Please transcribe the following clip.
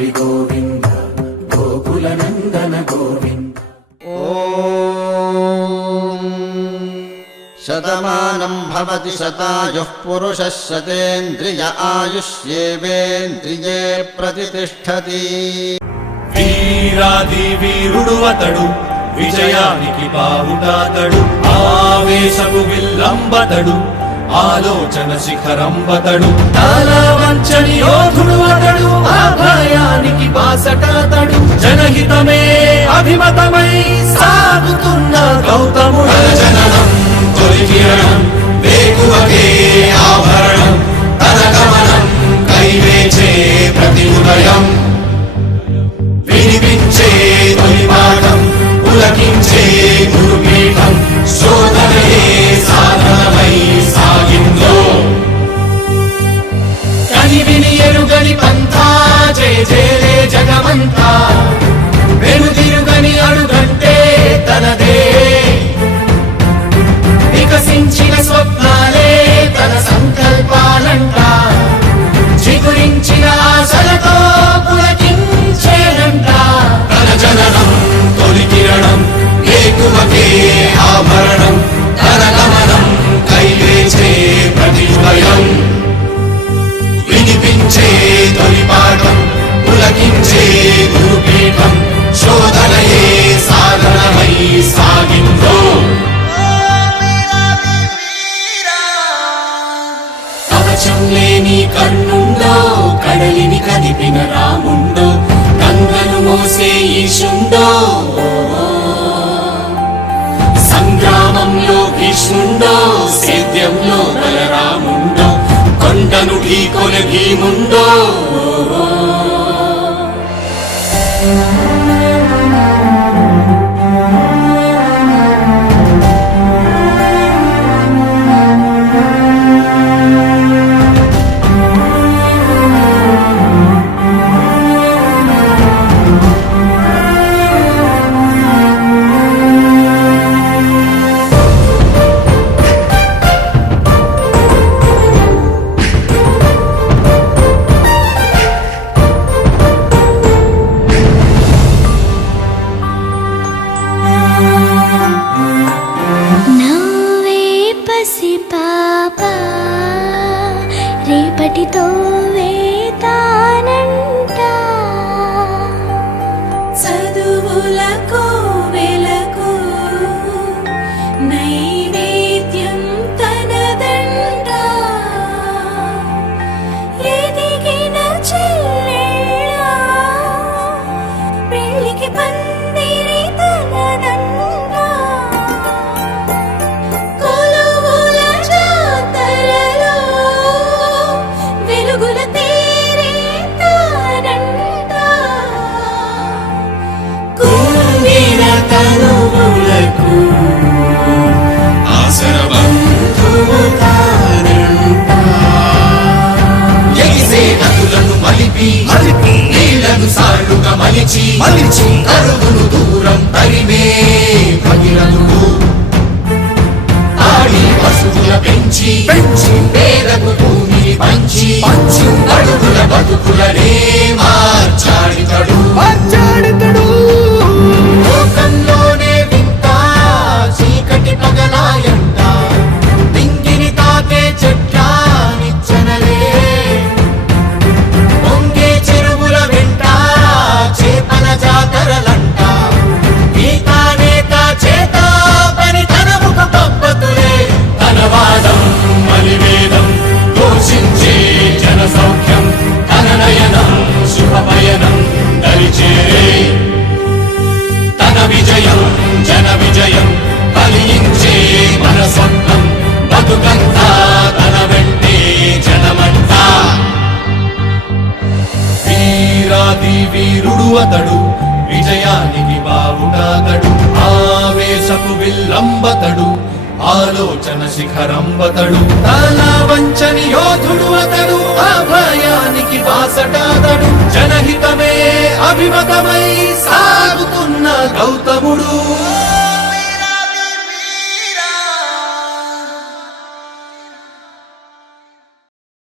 హరి గోవింద గోకుల నందన గోవింద. శతమానం భవతి శతాయుః పురుషः శతేంద్రియ ఆయుష్యేవేంద్రియే ప్రతిష్ఠతి. వీరాది వీరుడు అతడు, విజయానికి బావుటాతడు, ఆవేశపు విల్లంబతడు, ఆలోచన శిఖరంబతడు, తలవంచని యోధుడు అతడు, అభయానికి బాసటాతడు, జనహితమే అభిమతమై సాగుతున్న గౌతముడు. జననం తొలి కిరణం వేకువకే ఆభరణం, తన గమనం కైవేచే ప్రతి ఉదయం, వినిపించే తొలి పాఠం పులకించే గురుపీఠం, శోధనయే సాధనమై సాగిందో. కని విని ఎరుగని పంథా జయ జయలే జగమంతా, వెనుదిరుగని అడుగంటే తనదే, వికసించిన స్వప్నాలే తన సంకల్పాలంట, చిగురించిన ఆశలతో పులకించేనంట. తన జననం తొలి కిరణం వేకువకే ఆభరణం, తన గమనం కైవేచే ప్రతి ఉదయం, వినిపించే తొలి పాఠం పులకించే గురుపీఠం, శోధనయే సాధనమై సాగిందో. కవచం లేని కన్నుండో, కడలిని కదిపిన రాముండో, గంగను మోసే ఈశుండో, సంగ్రామంలో భీష్ముండో, సేద్యంలో బలరాముండో, కొండను ఢీకొనే భీముండో. రేపటితో వేతానంట, చదువులకు వెలకు నైవేద్యం తనదంట, ఎదిగిన చెల్లెళ్ళ పెళ్ళికి పందిరి తనదంట, కొలువుల జాతరలో వెలుగుల తేరే తానంట, కుంగిన తనువులకు ఆసర బంధువు తానంట. ఎగిసే నదులను మలిపి నీళ్లను సాళ్లుగా మలిచి కరువును దూరం తరిమే భగీరథుడు, ఆడి పశువుల పెంచి పేదకు భూమిని పంచి అడుగుల బతుకులనే మార్చాడితడు. లోకంలోనే వింత చీకటి పగలాయంట, దింగిని తాకే చెట్ల నిచ్చెనలే, పొంగే చెరువుల వెంట చేపల జాతరలంట, గీతానేత చేత పని తన ముఖ పబ్బతులే, తన వాదం మలివేదం ఘోషించే జన సౌఖ్యం, తన నయనం శుభపయనం దరిచేరే, తన విజయం జన విజయం కలిగించే మన స్వప్నం, బతుకంతా తన వెంటే జనమంతా. వీరాది వీరుడు అతడు, విజయానికి బావుటాతడు, ఆవేశపు విల్లంబతడు, ఆలోచన శిఖరంబతడు, తల వంచని యోధుడు అతడు, అభయానికి బాసటాతడు, జనహితమే అభిమతమై సాగుతున్న గౌతముడు.